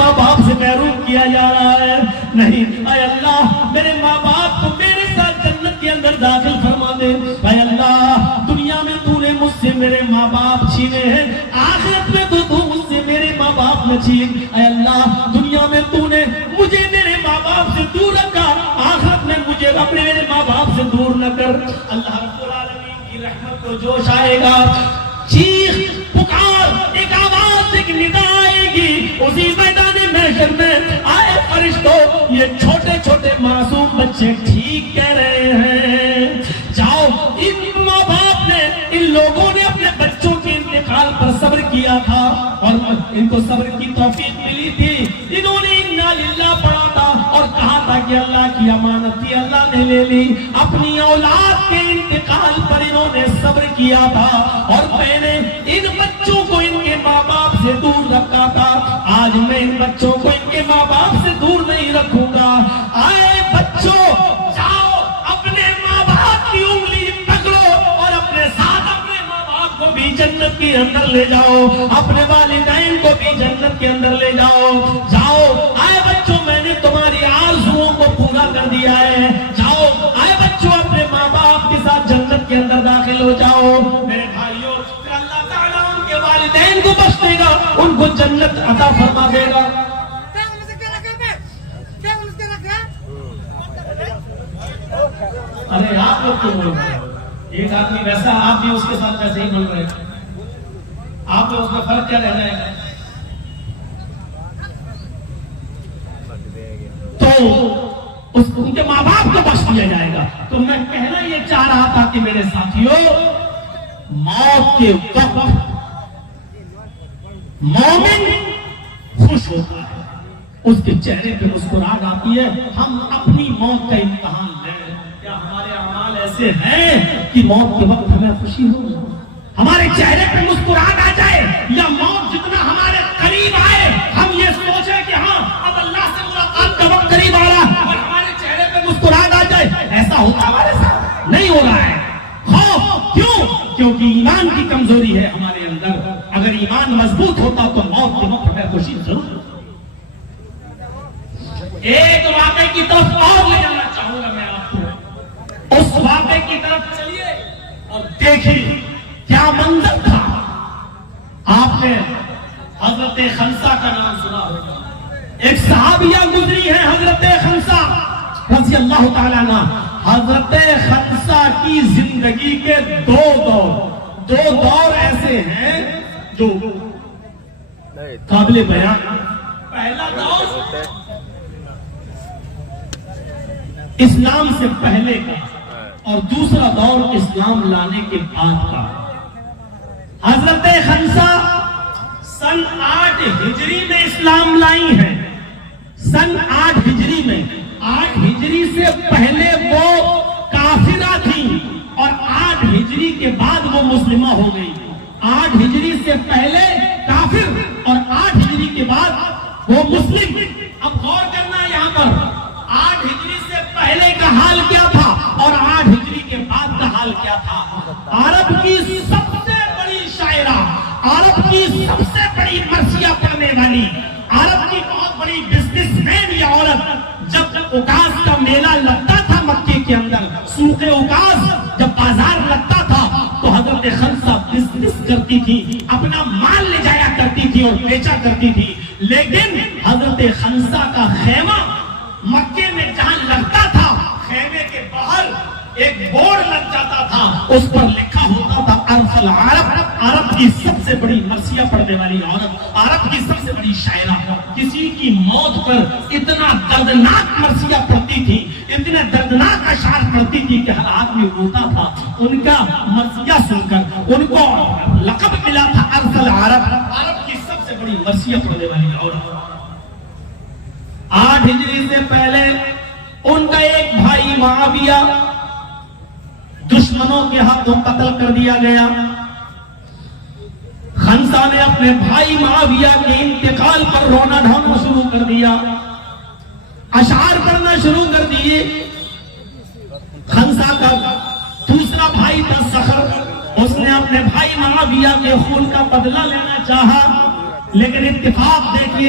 ماں باپ سے محروم کیا جا رہا ہے. نہیں اے اللہ میرے ماں باپ کو میرے ساتھ جنت کے اندر داخل فرما دے. اے اللہ دنیا میں تو نے مجھ سے میرے ماں باپ چھینے ہیں, آخرت میں تو مجھ سے میرے ماں باپ نہ چھین. اے اللہ دنیا میں تو نے مجھے میرے ماں باپ سے دور رکھا, آخرت میں مجھے اپنے میرے ماں باپ سے دور نہ کر. اللہ رب العالمین کی رحمت کو جوش آئے گا, چیخ پکار, ایک آواز, ایک ندا آئے گی اسی میدان محشر میں. آئے فرشتوں, یہ چھوٹے چھوٹے معصوم بچے ٹھیک کہہ رہے ہیں. جاؤ, ان ماں باپ نے, ان لوگوں نے اپنے بچوں کے انتقال پر صبر کیا تھا اور ان کو صبر کی توفیق ملی تھی. انہوں نے انا للہ پڑھا تھا اور کہا تھا کہ اللہ کی امانت تھی, اللہ نے لے لی. اپنی اولاد کے انتقال پر انہوں نے صبر کیا تھا اور میں نے ان بچوں کو ان کے ماں باپ سے دور رکھا تھا. آج میں ان بچوں کو ان کے ماں باپ سے دور نہیں رکھوں گا. آئے بچوں, جاؤ اپنے ماں باپ کی انگلی پکڑو اور اپنے ساتھ اپنے ماں باپ کو بھی جنت کے اندر لے جاؤ, اپنے والدین کو بھی جنت کے اندر لے جاؤ. جاؤ آئے بچوں, میں نے تمہاری آرزوؤں کو پورا کر دیا ہے. جاؤ آئے بچوں, اپنے ماں باپ کے ساتھ جنت کے اندر داخل ہو جاؤ. میرے بھائیوں, پھر اللہ تعالیٰ ان کے والدین کو بخش دے گا, ان کو جنت عطا فرما دے گا. ارے آپ لوگ کیوں بول رہے ہیں؟ ایک آدمی ویسا, آپ بھی اس کے ساتھ ویسے ہی بول رہے ہیں. آپ لوگ اس میں فرق کیا رہ جائے گا؟ تو ان کے ماں باپ کو بخش دیا جائے گا. تو میں کہنا یہ چاہ رہا تھا کہ میرے ساتھیوں, موت کے وقت مومن خوش ہوتا ہے, اس کے چہرے پہ مسکراہٹ آتی ہے. ہم اپنی موت کا امتحان لیں. کیا ہمارے اعمال ایسے ہیں کہ موت کے وقت ہمیں خوشی ہو, ہمارے چہرے پہ مسکراہٹ آ جائے, یا موت جتنا ہمارے قریب آئے ہم یہ سوچیں کہ ہاں اب اللہ سے ملاقات کا وقت قریب آ رہا اور ہمارے چہرے پہ مسکراہٹ آ جائے؟ ایسا ہوتا ہمارے ساتھ نہیں ہو رہا ہے. خوف کیوں؟ کیونکہ ایمان کی کمزوری ہے ہمارے اندر. اگر ایمان مضبوط ہوتا تو موت کے وقت ہمیں خوشی ضرور. ایک واقعے کی طرف اور لے جانا چاہوں گا میں آپ کو. اس واقعے کی طرف چلیے اور دیکھیے کیا منظر تھا. آپ نے حضرت خنسا کا نام سنا ہوگا. ایک صحابیہ گزری ہے حضرت خنسا رضی اللہ تعالیٰ عنہ. حضرت خنسا کی زندگی کے دو دور ایسے ہیں جو قابل بیان. پہلا دور اسلام سے پہلے کا اور دوسرا دور اسلام لانے کے بعد کا. حضرت خنسا سن 8 ہجری میں اسلام لائی ہیں. سن 8 ہجری میں. 8 ہجری سے پہلے وہ کافرہ تھی اور 8 ہجری کے بعد وہ مسلمہ ہو گئی. 8 ہجری سے پہلے کافر اور 8 ہجری کے بعد وہ مسلم. اب غور کرنا یہاں پر, 8 ہجری سے پہلے کا حال کیا تھا اور 8 ہجری کے بعد کا حال کیا تھا. عرب کی سب سے بڑی شاعرہ, عرب کی سب سے بڑی مرثیہ پڑھنے والی, عرب کی بہت بڑی بزنس مین یہ عورت, جب اوکاس کا میلہ لگتا تھا مکے کے اندر, سوق اوکاس جب بازار لگتا تھا تو حضرت خنسا بزنس کرتی تھی, اپنا مال لے جایا کرتی تھی اور بیچا کرتی تھی. لیکن حضرت خنسا کا خیمہ مکے میں جہاں لگتا تھا, خیمے کے باہر ایک بورڈ لگ جاتا تھا, اس پر لکھا ہوتا تھا عرف العرب, عرب کی سب سے بڑی مرثیہ پڑھنے والی عورت, عرب کی سب سے بڑی شاعرہ. کسی کی موت پر اتنا دردناک مرثیہ پڑھتی تھی, اتنے دردناک اشعار پڑھتی تھی کہ ہر آدمی روتا تھا ان کا مرثیہ سن کر. ان کو لقب ملا تھا عرف العرب, عرب کی سب سے بڑی مرثیہ پڑھنے والی عورت. 8 ہجری سے پہلے ان کا ایک بھائی معاویہ دشمنوں کے ہاتھوں قتل کر دیا گیا. خنسا نے اپنے بھائی معاویہ کے انتقال پر رونا دھونا شروع کر دیا, اشعار پڑھنا شروع کر دیے. خنسا کا دوسرا بھائی تھا سخر, اس نے اپنے بھائی معاویہ کے خون کا بدلہ لینا چاہا, لیکن اتفاق دیکھیے